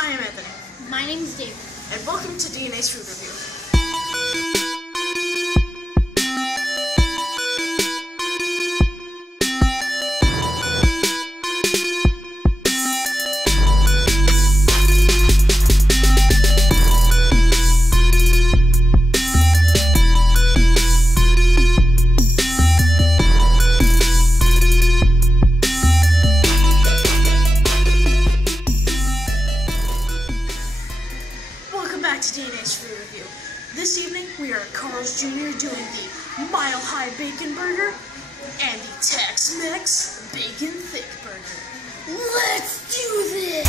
Hi, I'm Anthony. My name's David. And welcome to DNA's Food Review. Back to DNA's Food Review. This evening, we are at Carl's Jr. doing the Mile High Bacon Burger and the Tex Mex Bacon Thick Burger. Let's do this!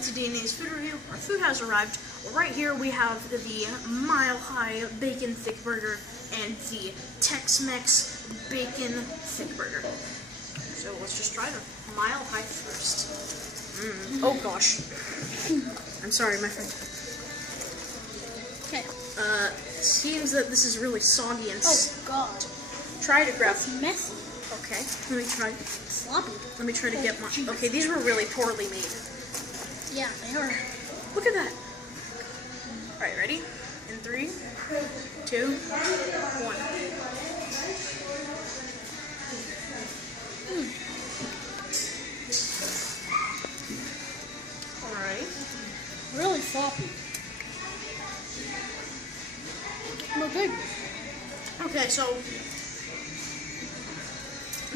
To DNA's Food Review. Our food has arrived. Right here we have the Mile High Bacon Thick Burger and the Tex Mex Bacon Thick Burger. So let's just try the Mile High first. Oh gosh. I'm sorry, my friend. Okay. Seems that this is really soggy and oh god. Try to grab. It's messy. Okay, let me try. Sloppy. Let me try to get my. Okay, these were really poorly made. Yeah, they are. Look at that. Alright, ready? In 3, 2, 1. Alright. Really sloppy. But good. Okay, so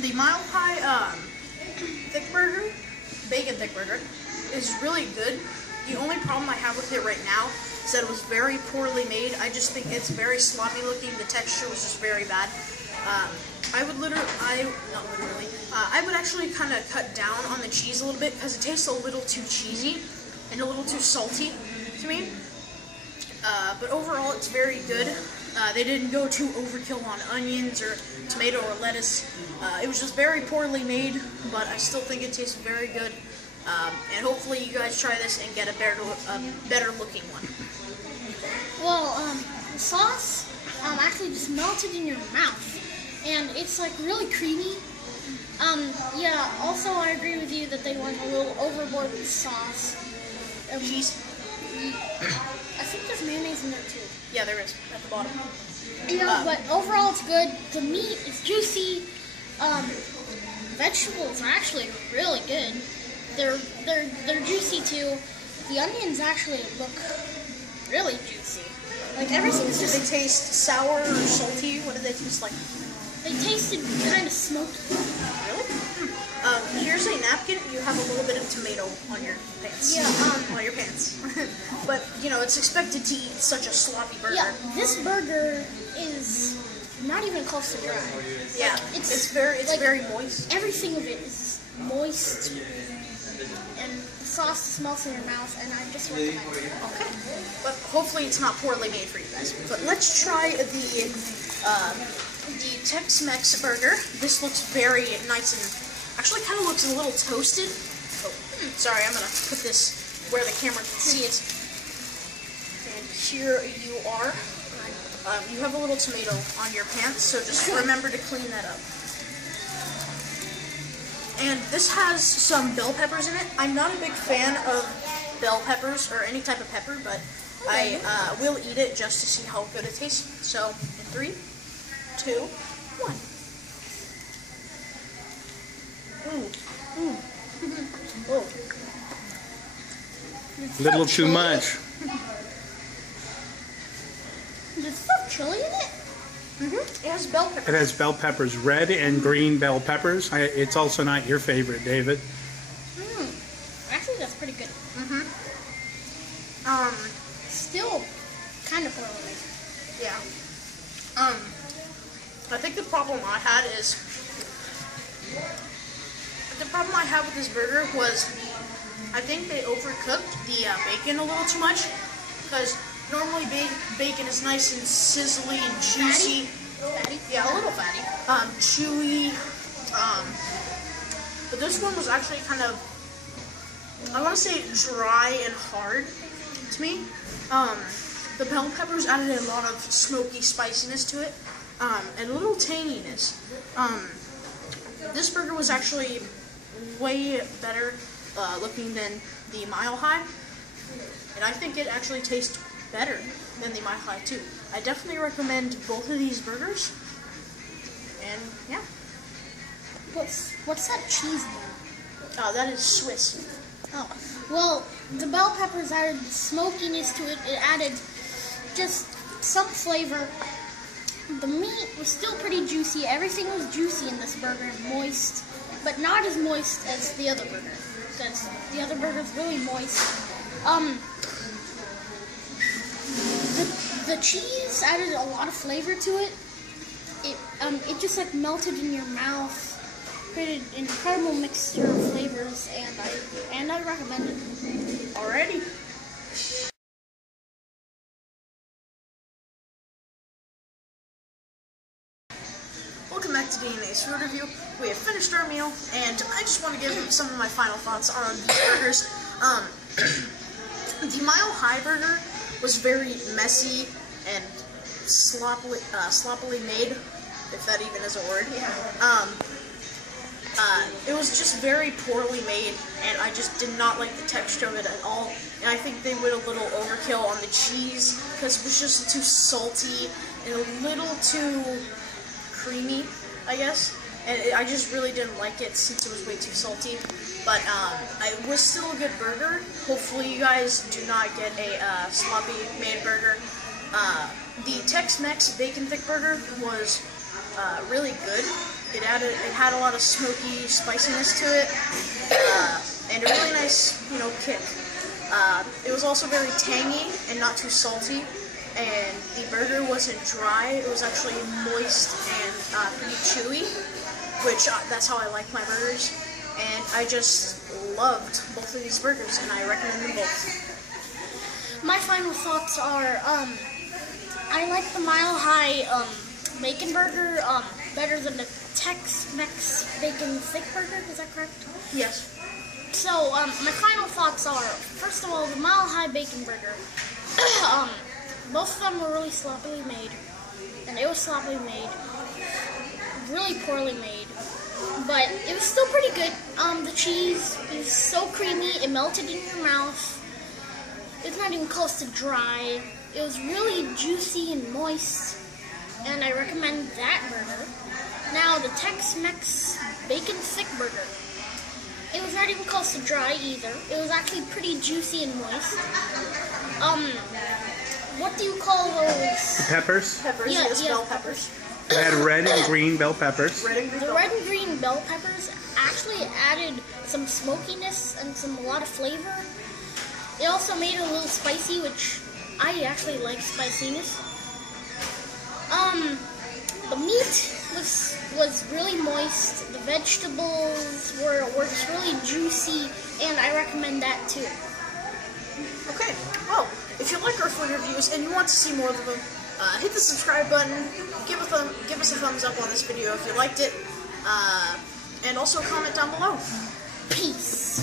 the Mile High Thick Burger, Bacon Thick Burger, is really good. The only problem I have with it right now is that it was very poorly made. I just think it's very sloppy looking. The texture was just very bad. I would actually kind of cut down on the cheese a little bit because it tastes a little too cheesy and a little too salty to me. But overall, it's very good. They didn't go too overkill on onions or tomato or lettuce. It was just very poorly made, but I still think it tastes very good. And hopefully you guys try this and get a better looking one. Well, the sauce actually just melted in your mouth, and it's like really creamy. Yeah. Also, I agree with you that they went a little overboard with the sauce. Cheese. I think there's mayonnaise in there too. Yeah, there is at the bottom. Yeah, but overall it's good. The meat is juicy. Vegetables are actually really good. They're juicy too. The onions actually look really juicy. Like everything's just. Do they taste sour or salty? What do they taste like? They tasted kind of smoky. Really? Here's a napkin. You have a little bit of tomato on your pants. Yeah. On your pants. But you know it's expected to eat such a sloppy burger. Yeah. This burger is not even close to dry. Yeah. Like, it's very moist. Everything of it is moist. And the sauce smells in your mouth, and I just recommend it. Okay. But hopefully it's not poorly made for you guys. But let's try the Tex-Mex burger. This looks very nice and actually kind of looks a little toasted. Oh, sorry, I'm gonna put this where the camera can see it. And here you are. You have a little tomato on your pants, so just remember to clean that up. And this has some bell peppers in it. I'm not a big fan of bell peppers or any type of pepper, but I will eat it just to see how good it tastes. So, in 3, 2, 1. Oh. Little too much. Does it have chili in it? It has bell peppers. It has bell peppers, red and green bell peppers. It's also not your favorite, David. Actually, that's pretty good. Still kind of poorly made. Yeah. I think the problem I had with this burger was I think they overcooked the bacon a little too much, because normally bacon is nice and sizzly and juicy. Fatty? Yeah, a little fatty. Chewy. But this one was actually kind of, I want to say, dry and hard to me. The bell peppers added a lot of smoky spiciness to it, and a little tanginess. This burger was actually way better looking than the Mile High, and I think it actually tastes better than the Mile High too. I definitely recommend both of these burgers, and yeah. What's that cheese now? That is Swiss. Oh, well, the bell peppers added smokiness to it. It added just some flavor. The meat was still pretty juicy. Everything was juicy in this burger, moist, but not as moist as the other burger, because the other burger is really moist. The cheese added a lot of flavor to it. It just like melted in your mouth. Created an incredible mixture of flavors, and I recommend it. Alrighty. Welcome back to DNA's Food Review. We have finished our meal, and I just want to give some of my final thoughts on these burgers. The Mile High burger was very messy and sloppily made, if that even is a word. It was just very poorly made, and I just did not like the texture of it at all. And I think they went a little overkill on the cheese, because it was just too salty and a little too creamy, I guess. And I just really didn't like it since it was way too salty. But it was still a good burger. Hopefully you guys do not get a sloppy made burger. The Tex Mex Bacon Thickburger was really good. It had a lot of smoky spiciness to it, and a really nice, kick. It was also very tangy and not too salty, and the burger wasn't dry. It was actually moist and pretty chewy, which that's how I like my burgers. And I just loved both of these burgers, and I recommend them both. My final thoughts are, I like the Mile High bacon burger better than the Tex Mex Bacon Thickburger. Is that correct? Yes. So, my final thoughts are, first of all, the Mile High bacon burger. Both of them were really sloppily made, and it was sloppily made, really poorly made, but it was still pretty good. The cheese is so creamy, it melted in your mouth. It's not even close to dry. It was really juicy and moist, and I recommend that burger. Now, the Tex Mex Bacon Thickburger. It was not even close to dry either. It was actually pretty juicy and moist. What do you call those? Peppers? Peppers, Yeah, yes, yeah. bell peppers. It had red and green bell peppers. Red and green The bell red and green bell peppers actually added some smokiness and a lot of flavor. It also made it a little spicy, which I actually like spiciness. The meat was really moist. The vegetables were just really juicy, and I recommend that too. Okay, well, if you like our food reviews and you want to see more of them, hit the subscribe button, give us a thumbs up on this video if you liked it, and also comment down below. Peace.